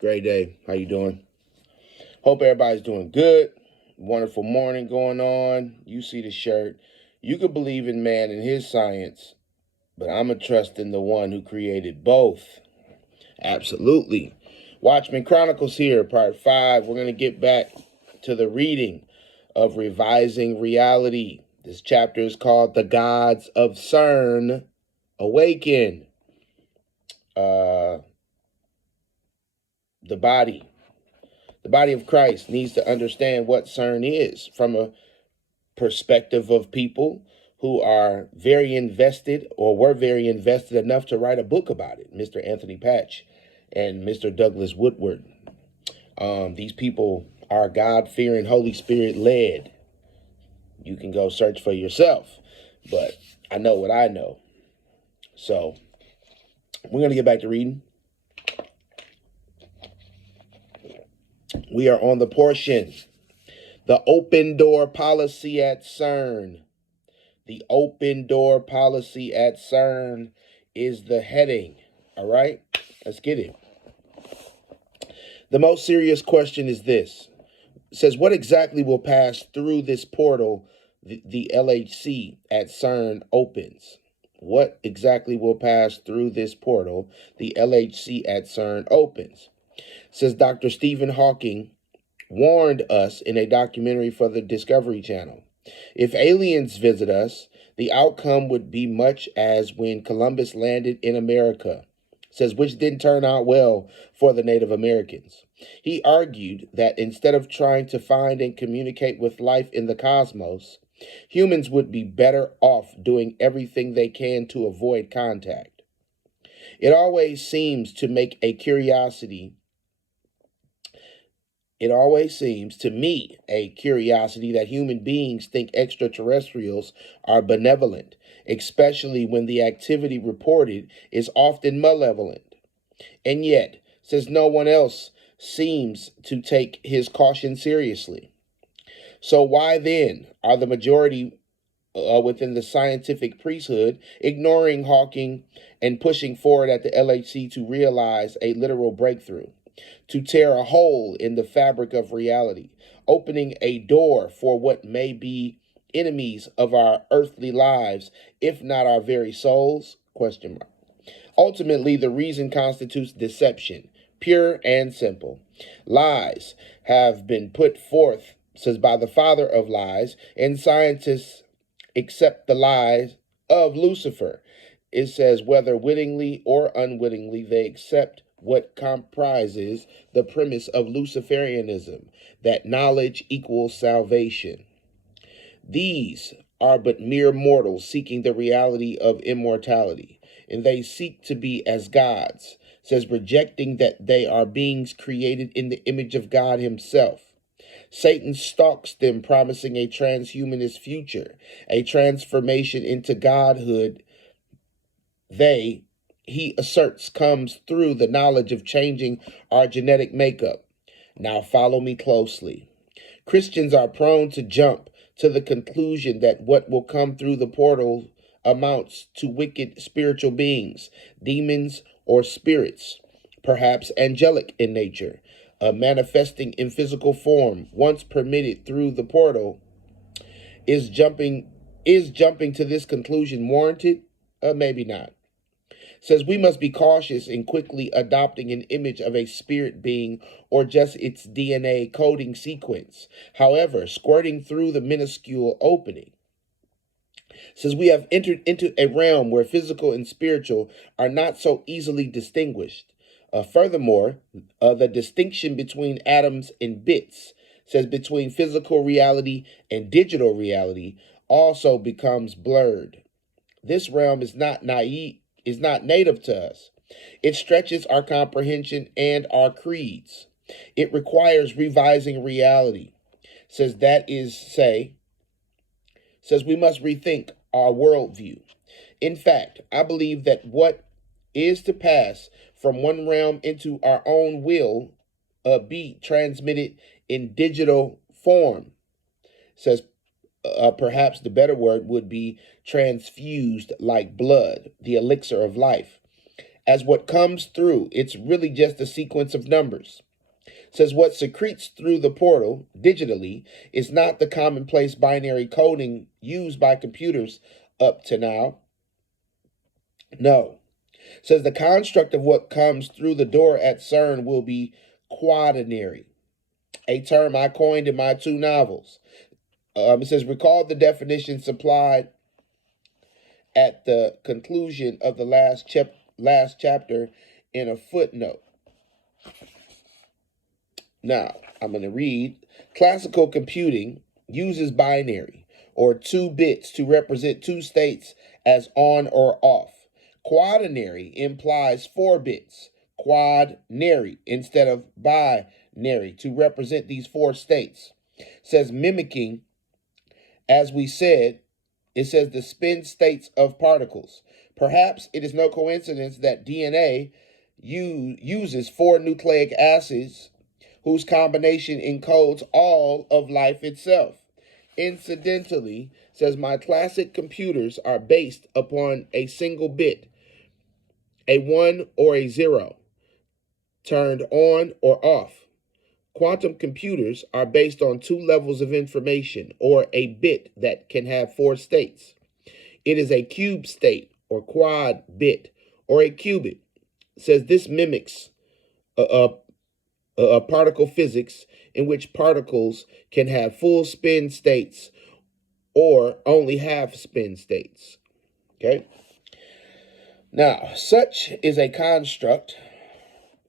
Great day. How you doing? Hope everybody's doing good. Wonderful morning going on. You see the shirt. You could believe in man and his science, but I'm a trust in the one who created both. Absolutely. Watchman Chronicles here, part 5. We're going to get back to the reading of Revising Reality. This chapter is called The Gods of CERN Awaken. The body of Christ needs to understand what CERN is from a perspective of people who are very invested or were very invested enough to write a book about it, Mr. Anthony Patch and Mr. Douglas Woodward. These people are God-fearing, Holy Spirit-led. You can go search for yourself, but I know what I know. So we're going to get back to reading. We are on the portion, the open door policy at CERN. The open door policy at CERN is the heading. All right, let's get it. The most serious question is this. It says, what exactly will pass through this portal the LHC at CERN opens? What exactly will pass through this portal the LHC at CERN opens? Says Dr. Stephen Hawking warned us in a documentary for the Discovery Channel. If aliens visit us, the outcome would be much as when Columbus landed in America, says, which didn't turn out well for the Native Americans. He argued that instead of trying to find and communicate with life in the cosmos, humans would be better off doing everything they can to avoid contact. It always seems to me a curiosity that human beings think extraterrestrials are benevolent, especially when the activity reported is often malevolent. And yet, since no one else seems to take his caution seriously. So why then are the majority within the scientific priesthood ignoring Hawking and pushing forward at the LHC to realize a literal breakthrough, to tear a hole in the fabric of reality, opening a door for what may be enemies of our earthly lives, if not our very souls? Question mark. Ultimately, the reason constitutes deception, pure and simple. Lies have been put forth, says, by the father of lies, and scientists accept the lies of Lucifer. It says, whether wittingly or unwittingly, they accept what comprises the premise of Luciferianism, that knowledge equals salvation. These are but mere mortals seeking the reality of immortality, and they seek to be as gods, says, rejecting that they are beings created in the image of God himself. Satan stalks them, promising a transhumanist future, a transformation into godhood. He asserts, comes through the knowledge of changing our genetic makeup. Now follow me closely. Christians are prone to jump to the conclusion that what will come through the portal amounts to wicked spiritual beings, demons, or spirits, perhaps angelic in nature, manifesting in physical form. Once permitted through the portal, is jumping to this conclusion warranted? Maybe not. Says we must be cautious in quickly adopting an image of a spirit being or just its DNA coding sequence. However, squirting through the minuscule opening, says we have entered into a realm where physical and spiritual are not so easily distinguished. Furthermore, the distinction between atoms and bits, says between physical reality and digital reality, also becomes blurred. This realm is not native to us. It stretches our comprehension and our creeds. It requires revising reality. Says we must rethink our worldview. In fact, I believe that what is to pass from one realm into our own will be transmitted in digital form. Says perhaps the better word would be transfused like blood, the elixir of life, as what comes through. It's really just a sequence of numbers. It says what secretes through the portal digitally is not the commonplace binary coding used by computers up to now. No. It says the construct of what comes through the door at CERN will be quaternary, a term I coined in my two novels. It says recall the definition supplied at the conclusion of the last chapter in a footnote. Now, I'm going to read. Classical computing uses binary, or 2 bits, to represent 2 states as on or off. Quaternary implies 4 bits, quadnary, instead of binary, to represent these 4 states. It says mimicking, as we said, it says the spin states of particles. Perhaps it is no coincidence that DNA uses 4 nucleic acids whose combination encodes all of life itself. Incidentally, says my classic computers are based upon a single bit, a 1 or a 0, turned on or off. Quantum computers are based on 2 levels of information, or a bit that can have 4 states. It is a cube state, or quad bit, or a qubit. It says this mimics particle physics, in which particles can have full spin states or only half spin states. Okay? Now, such is a construct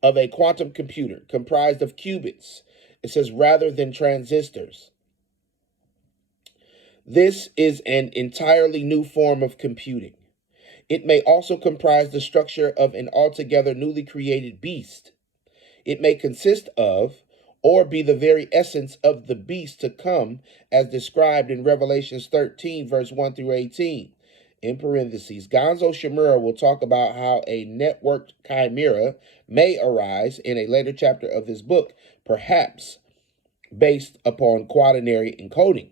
of a quantum computer comprised of qubits. It says rather than transistors. This is an entirely new form of computing. It may also comprise the structure of an altogether newly created beast. It may consist of or be the very essence of the beast to come, as described in Revelations 13, verse 1 through 18. In parentheses, Gonzo Shimura will talk about how a networked chimera may arise in a later chapter of this book, perhaps based upon quaternary encoding.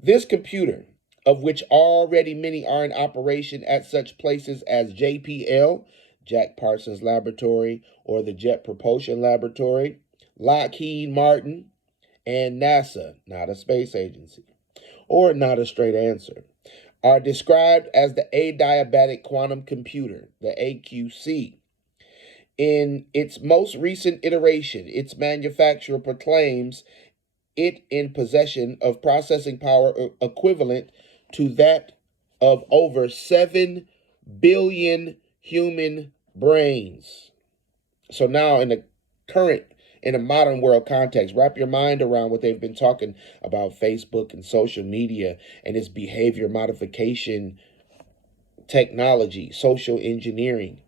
This computer, of which already many are in operation at such places as JPL, Jack Parsons Laboratory, or the Jet Propulsion Laboratory, Lockheed Martin, and NASA, not a space agency, or not a straight answer, are described as the adiabatic quantum computer, the AQC. In its most recent iteration, its manufacturer proclaims it in possession of processing power equivalent to that of over 7 billion human brains. So now in a modern world context, wrap your mind around what they've been talking about Facebook and social media and its behavior modification technology, social engineering.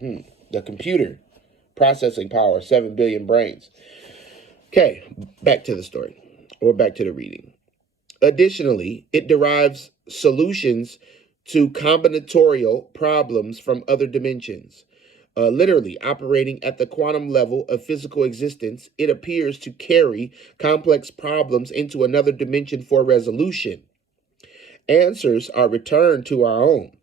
The computer processing power, 7 billion brains. Okay, back to the story, or back to the reading. Additionally, it derives solutions to combinatorial problems from other dimensions. Literally operating at the quantum level of physical existence, it appears to carry complex problems into another dimension for resolution. Answers are returned to our own.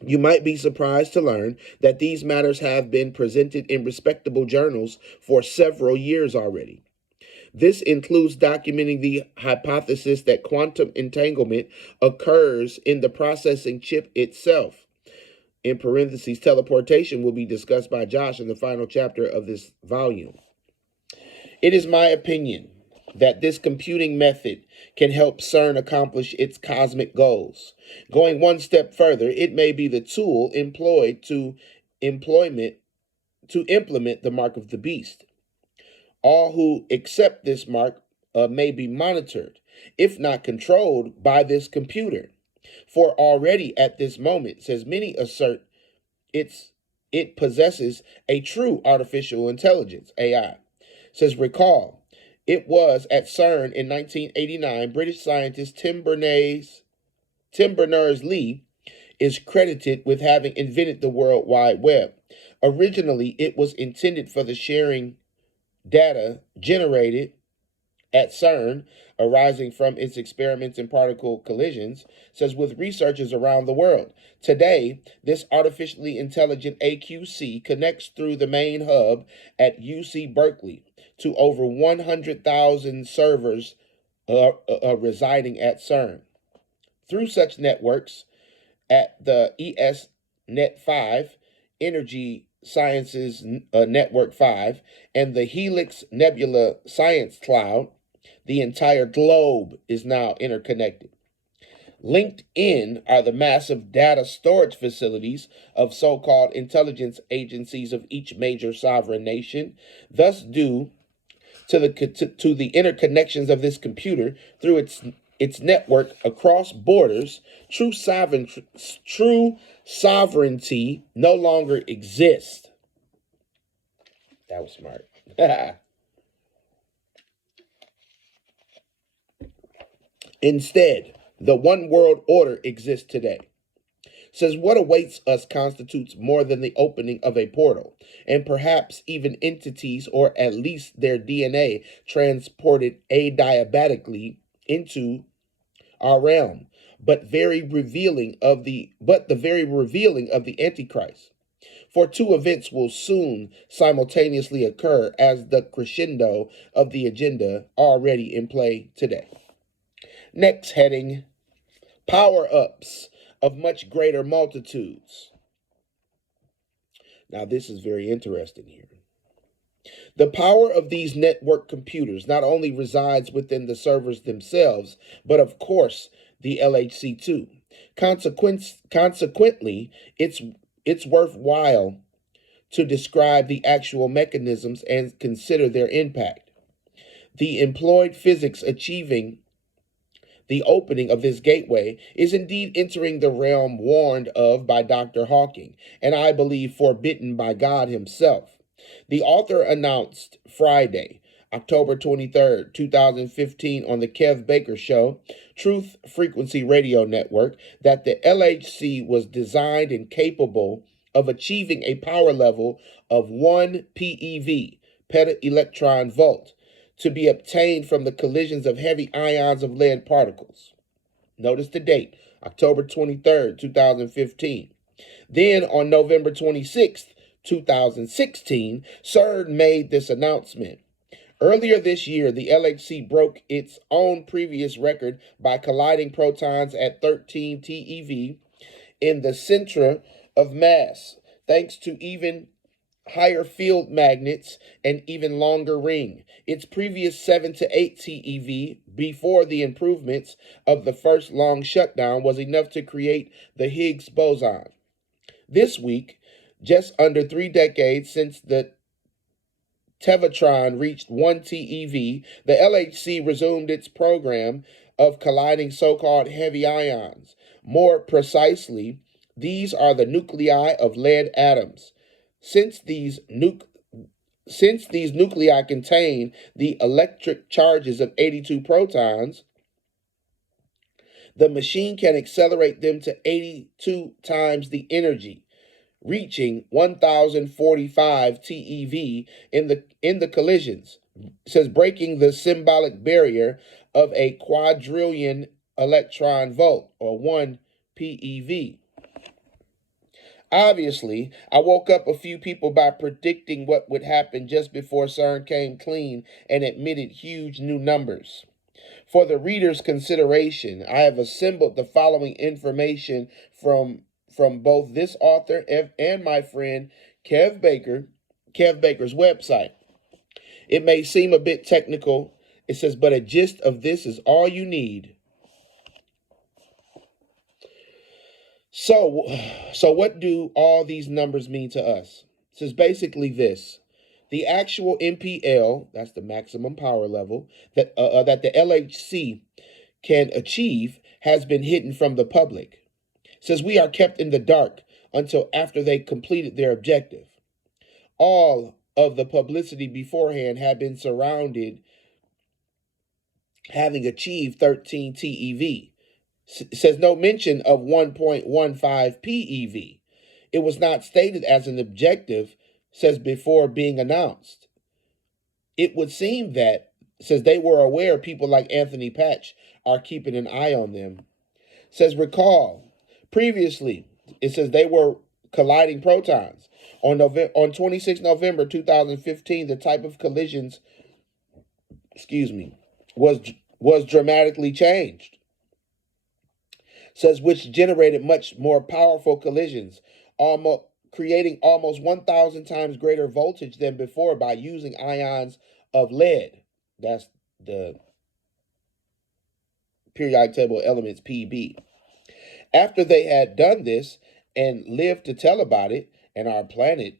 You might be surprised to learn that these matters have been presented in respectable journals for several years already. This includes documenting the hypothesis that quantum entanglement occurs in the processing chip itself. In parentheses, teleportation will be discussed by Josh in the final chapter of this volume. It is my opinion that this computing method can help CERN accomplish its cosmic goals. Going one step further, it may be the tool employed to implement the mark of the beast. All who accept this mark may be monitored, if not controlled, by this computer. For already at this moment, says many assert, it possesses a true artificial intelligence, AI. Says recall, it was at CERN in 1989, British scientist Tim Berners-Lee is credited with having invented the World Wide Web. Originally, it was intended for the sharing data generated at CERN, arising from its experiments in particle collisions, says with researchers around the world. Today, this artificially intelligent AQC connects through the main hub at UC Berkeley to over 100,000 servers residing at CERN. Through such networks, at the ESNet 5, Energy Sciences Network 5, and the Helix Nebula Science Cloud, the entire globe is now interconnected. Linked in are the massive data storage facilities of so-called intelligence agencies of each major sovereign nation, thus due to the interconnections of this computer through its network across borders. True sovereignty no longer exists. That was smart. Instead, the one world order exists today. Says what awaits us constitutes more than the opening of a portal, and perhaps even entities or at least their DNA transported adiabatically into our realm, but the very revealing of the Antichrist. For two events will soon simultaneously occur as the crescendo of the agenda already in play today. Next heading, power-ups of much greater multitudes. Now this is very interesting here. The power of these network computers not only resides within the servers themselves, but of course the LHC too. Consequently, it's worthwhile to describe the actual mechanisms and consider their impact. The employed physics achieving the opening of this gateway is indeed entering the realm warned of by Dr. Hawking, and I believe forbidden by God himself. The author announced Friday, October 23rd, 2015, on the Kev Baker Show, Truth Frequency Radio Network, that the LHC was designed and capable of achieving a power level of 1 PeV, peta-electron volt, to be obtained from the collisions of heavy ions of lead particles. Notice the date, October 23rd, 2015. Then on November 26th, 2016, CERN made this announcement. Earlier this year, the LHC broke its own previous record by colliding protons at 13 TeV in the center of mass, thanks to even higher field magnets and even longer ring. Its previous 7 to 8 TeV before the improvements of the first long shutdown was enough to create the Higgs boson. This week, just under 3 decades since the Tevatron reached 1 TeV, the LHC resumed its program of colliding so-called heavy ions. More precisely, these are the nuclei of lead atoms. Since these nuclei contain the electric charges of 82 protons, the machine can accelerate them to 82 times the energy, reaching 1045 TeV in the collisions. It says breaking the symbolic barrier of a quadrillion electron volt, or 1 PeV. Obviously, I woke up a few people by predicting what would happen just before CERN came clean and admitted huge new numbers. For the reader's consideration, I have assembled the following information from both this author and my friend Kev Baker's website. It may seem a bit technical. It says, but a gist of this is all you need. So what do all these numbers mean to us? It says basically this. The actual MPL, that's the maximum power level, that the LHC can achieve has been hidden from the public. It says we are kept in the dark until after they completed their objective. All of the publicity beforehand had been surrounded having achieved 13 TeV. Says no mention of 1.15 PeV. It was not stated as an objective, says before being announced. It would seem that says they were aware people like Anthony Patch are keeping an eye on them. Says recall previously, it says they were colliding protons. On 26 November 2015, the type of collisions, excuse me, was dramatically changed. Says which generated much more powerful collisions, almost creating almost 1,000 times greater voltage than before by using ions of lead. That's the periodic table elements PB. After they had done this and lived to tell about it, and our planet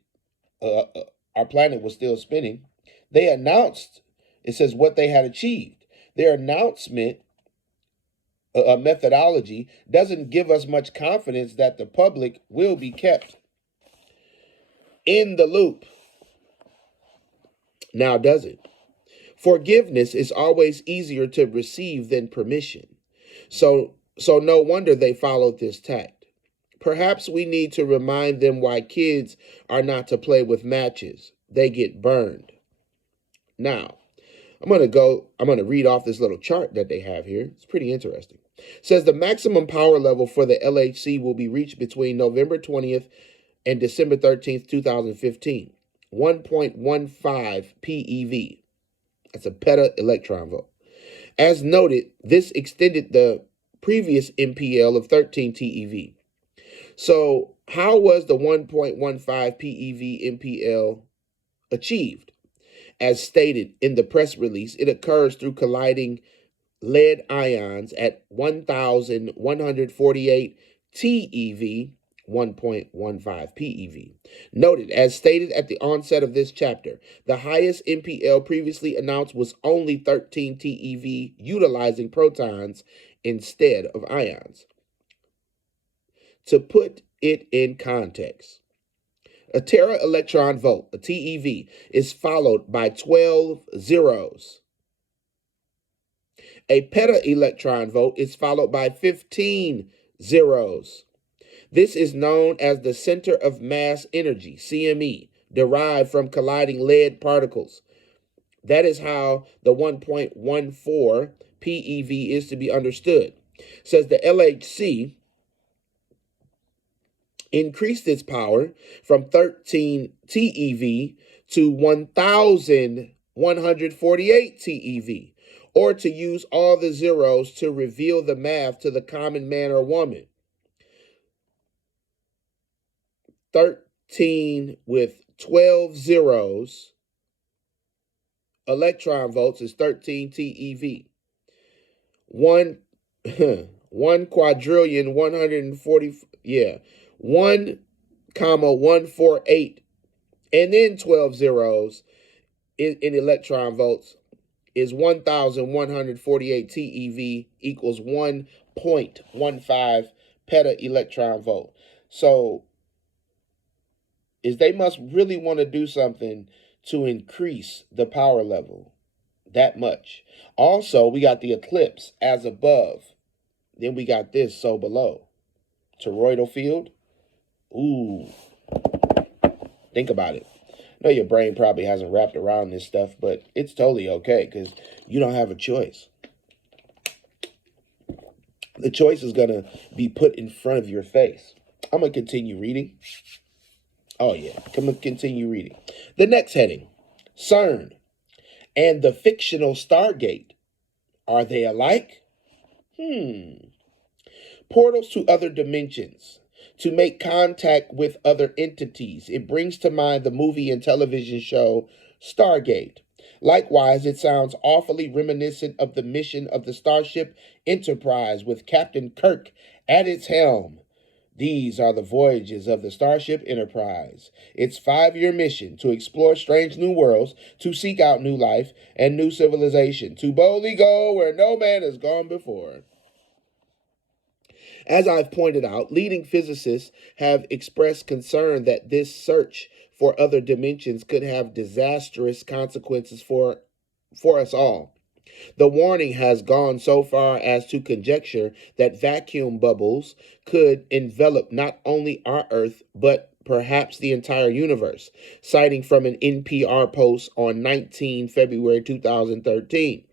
was still spinning, they announced, it says, what they had achieved. Their announcement methodology doesn't give us much confidence that the public will be kept in the loop. Now, does it? Forgiveness is always easier to receive than permission. So no wonder they followed this tact. Perhaps we need to remind them why kids are not to play with matches. They get burned. Now, I'm going to read off this little chart that they have here. It's pretty interesting. It says the maximum power level for the LHC will be reached between November 20th and December 13th, 2015. 1.15 PeV. That's a peta electron volt. As noted, this extended the previous MPL of 13 TeV. So how was the 1.15 PeV MPL achieved? As stated in the press release, it occurs through colliding lead ions at 1,148 TeV, 1.15 PeV. Noted, as stated at the onset of this chapter, the highest MPL previously announced was only 13 TeV, utilizing protons instead of ions. To put it in context, a tera electron volt, a TeV, is followed by 12 zeros. A peta electron volt is followed by 15 zeros. This is known as the center of mass energy, CME, derived from colliding lead particles. That is how the 1.14 PeV is to be understood. It says the LHC increased its power from 13 TeV to 1,148 TeV, or to use all the zeros to reveal the math to the common man or woman. 13 with 12 zeros, electron volts is 13 TeV. 1 quadrillion 140, 1,148, and then 12 zeros in electron volts is 1,148 TeV equals 1.15 peta electron volt. So is they must really want to do something to increase the power level that much. Also, we got the eclipse as above. Then we got this so below. Toroidal field. Ooh. Think about it. I know your brain probably hasn't wrapped around this stuff, but it's totally okay because you don't have a choice. The choice is going to be put in front of your face. I'm going to continue reading. Oh, yeah. I'm going to continue reading. The next heading, CERN and the fictional Stargate. Are they alike? Portals to other dimensions, to make contact with other entities. It brings to mind the movie and television show Stargate. Likewise, it sounds awfully reminiscent of the mission of the Starship Enterprise with Captain Kirk at its helm. These are the voyages of the Starship Enterprise. Its 5-year mission to explore strange new worlds, to seek out new life and new civilization, to boldly go where no man has gone before. As I've pointed out, leading physicists have expressed concern that this search for other dimensions could have disastrous consequences for us all. The warning has gone so far as to conjecture that vacuum bubbles could envelop not only our Earth, but perhaps the entire universe, citing from an NPR post on 19 February 2013.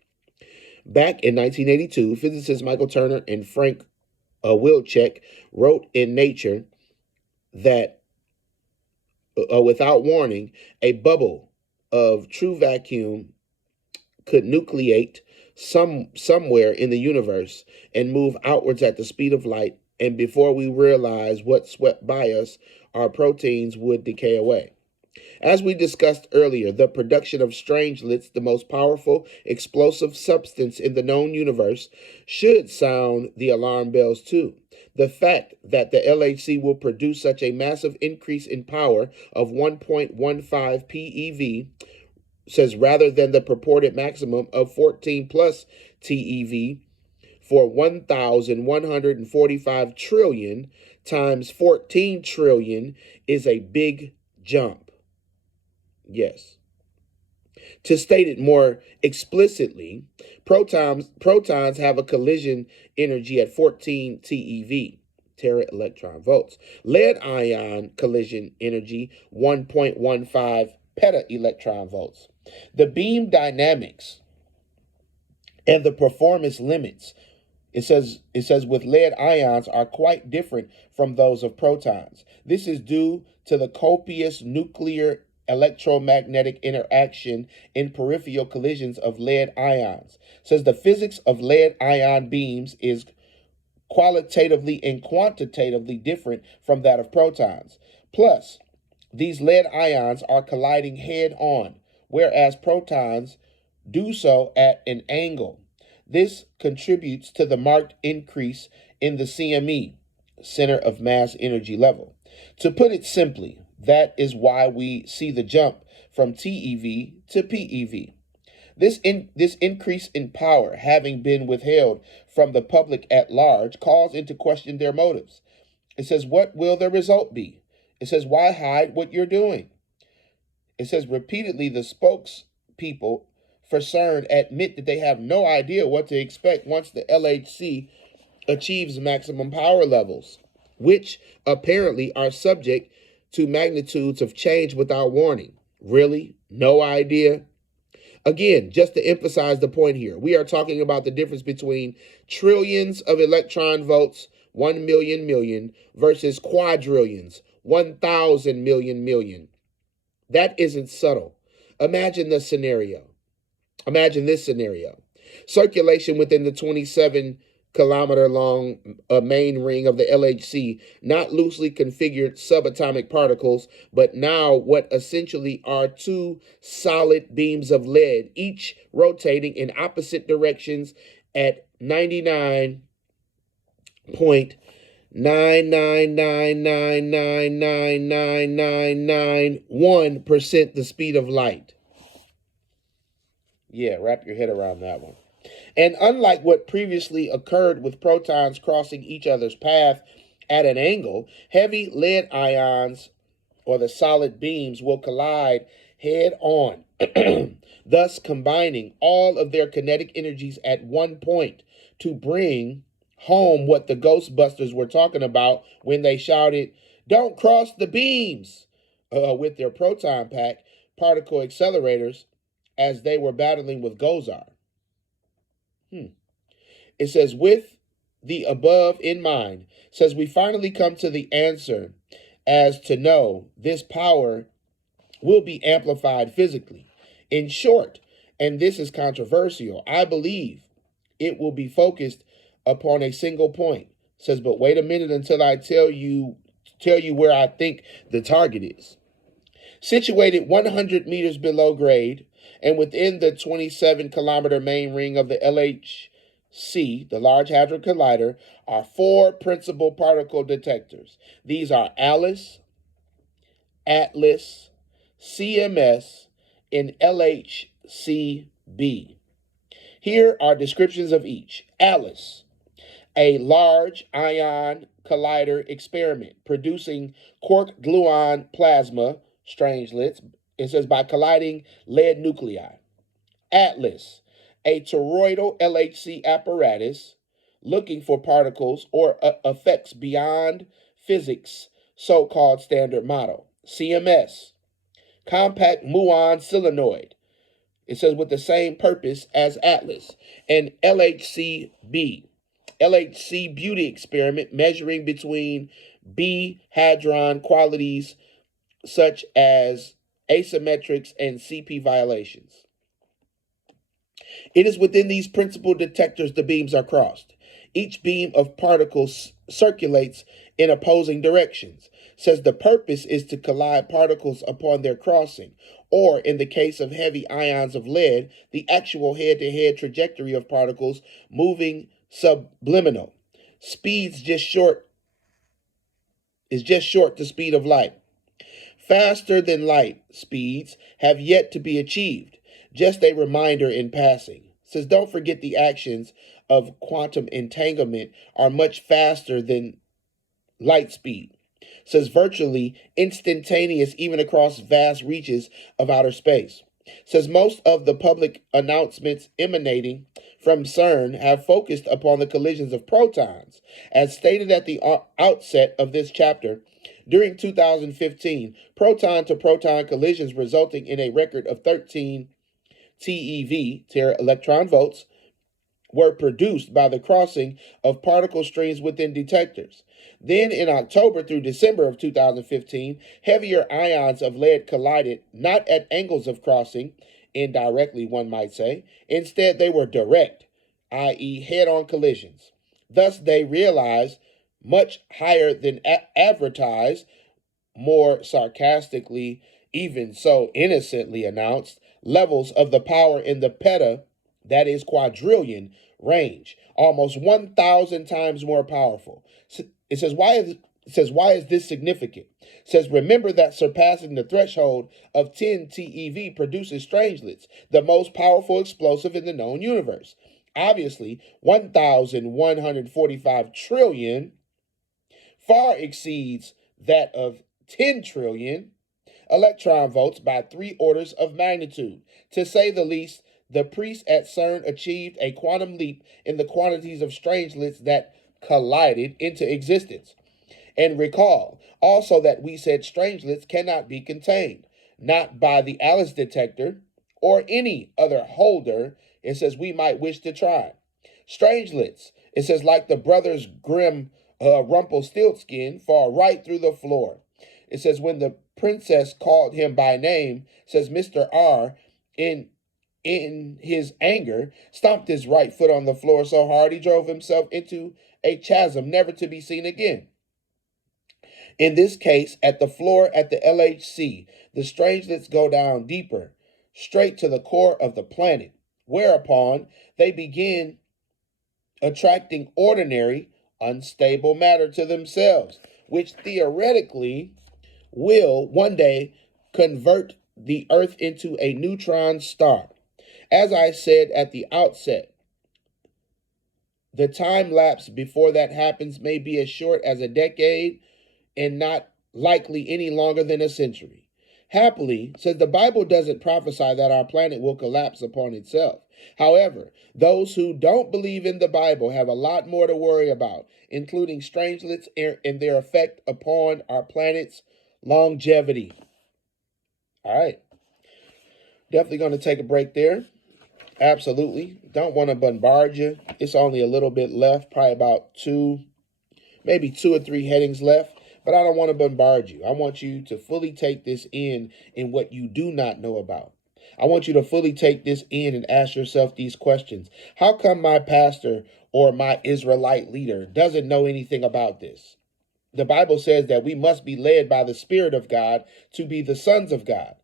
Back in 1982, physicists Michael Turner and Frank Wilczek wrote in Nature that without warning, a bubble of true vacuum could nucleate somewhere in the universe and move outwards at the speed of light, and before we realize what swept by us, our proteins would decay away. As we discussed earlier, the production of strangelets, the most powerful explosive substance in the known universe, should sound the alarm bells too. The fact that the LHC will produce such a massive increase in power of 1.15 PeV, says, rather than the purported maximum of 14 plus TeV for 1,145 trillion times 14 trillion, is a big jump. Yes. To state it more explicitly, protons have a collision energy at 14 TeV, tera electron volts. Lead ion collision energy 1.15 peta electron volts. The beam dynamics and the performance limits, it says with lead ions, are quite different from those of protons. This is due to the copious nuclear electromagnetic interaction in peripheral collisions of lead ions. It says the physics of lead ion beams is qualitatively and quantitatively different from that of protons. Plus, these lead ions are colliding head on, whereas protons do so at an angle. This contributes to the marked increase in the CME, center of mass energy level. To put it simply, that is why we see the jump from TeV to PeV. This increase in power, having been withheld from the public at large, calls into question their motives. It says, what will the result be? It says, why hide what you're doing? It says, repeatedly, the spokespeople for CERN admit that they have no idea what to expect once the LHC achieves maximum power levels, which apparently are subject to magnitudes of change without warning. Really? No idea? Again, just to emphasize the point here, we are talking about the difference between trillions of electron volts, 1 million million, versus quadrillions, 1,000 million million. That isn't subtle. Imagine this scenario. Circulation within the 27-kilometer long main ring of the LHC, not loosely configured subatomic particles, but now what essentially are two solid beams of lead, each rotating in opposite directions at 99.99999999991% the speed of light. Yeah, wrap your head around that one. And unlike what previously occurred with protons crossing each other's path at an angle, heavy lead ions, or the solid beams, will collide head on, thus combining all of their kinetic energies at one point to bring home what the Ghostbusters were talking about when they shouted, "Don't cross the beams," with their proton pack particle accelerators as they were battling with Gozar. It says, with the above in mind, says we finally come to the answer as to know this power will be amplified physically. In short, and this is controversial, I believe it will be focused upon a single point. It says, but wait a minute until I tell you where I think the target is. Situated 100 meters below grade and within the 27-kilometer main ring of the LHC, the Large Hadron Collider, are four principal particle detectors. These are ALICE, ATLAS, CMS, and LHCb. Here are descriptions of each. ALICE, a large ion collider experiment producing quark-gluon plasma strangelets, it says, by colliding lead nuclei. ATLAS, a toroidal LHC apparatus looking for particles or effects beyond physics so-called standard model. CMS, compact muon solenoid. It says with the same purpose as Atlas. And LHCb, LHC beauty experiment measuring between B hadron qualities such as asymmetrics and CP violations. It is within these principal detectors the beams are crossed. Each beam of particles circulates in opposing directions. Says the purpose is to collide particles upon their crossing, or in the case of heavy ions of lead, the actual head-to-head trajectory of particles moving subliminal. Speeds just short the speed of light. Faster than light speeds have yet to be achieved. Just a reminder in passing. Says don't forget the actions of quantum entanglement are much faster than light speed. Says virtually instantaneous even across vast reaches of outer space. Says most of the public announcements emanating from CERN have focused upon the collisions of protons. As stated at the outset of this chapter, during 2015, proton-to-proton collisions resulting in a record of 13 TeV, tera-electron volts, were produced by the crossing of particle streams within detectors. Then in October through December of 2015, heavier ions of lead collided, not at angles of crossing, indirectly one might say. Instead, they were direct, i.e. head-on collisions. Thus, they realized much higher than advertised, more sarcastically, even so innocently announced, levels of the power in the peta, that is quadrillion, range, almost 1,000 times more powerful. It says, why is this significant? It says, remember that surpassing the threshold of 10 TeV produces strangelets, the most powerful explosive in the known universe. Obviously, 1,145 trillion far exceeds that of 10 trillion electron volts by 3 orders of magnitude. To say the least, the priests at CERN achieved a quantum leap in the quantities of strangelets that collided into existence. And recall also that we said strangelets cannot be contained, not by the Alice detector or any other holder, it says we might wish to try. Strangelets, it says like the brothers Grimm Rumpelstiltskin, fall right through the floor. It says when the princess called him by name, says Mr. R, in his anger, stomped his right foot on the floor so hard he drove himself into a chasm never to be seen again. In this case, at the floor at the LHC, the strangelets go down deeper, straight to the core of the planet, whereupon they begin attracting ordinary, unstable matter to themselves, which theoretically will one day convert the Earth into a neutron star. As I said at the outset, the time lapse before that happens may be as short as a decade and not likely any longer than a century. Happily, since the Bible doesn't prophesy that our planet will collapse upon itself. However, those who don't believe in the Bible have a lot more to worry about, including strangelets and their effect upon our planet's longevity. All right. Definitely going to take a break there. Absolutely. Don't want to bombard you. It's only a little bit left, probably about maybe 2 or 3 headings left, but I don't want to bombard you. I want you to fully take this in what you do not know about. I want you to fully take this in and ask yourself these questions. How come my pastor or my Israelite leader doesn't know anything about this? The Bible says that we must be led by the Spirit of God to be the sons of God.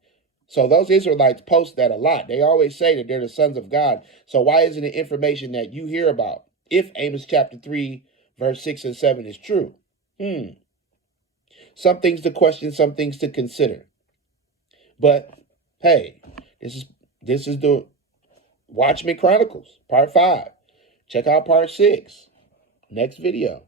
So those Israelites post that a lot. They always say that they're the sons of God. So why isn't it information that you hear about if Amos chapter 3, verse 6 and 7 is true? Some things to question, some things to consider. But hey, this is the Watchman Chronicles, part 5. Check out part 6. Next video.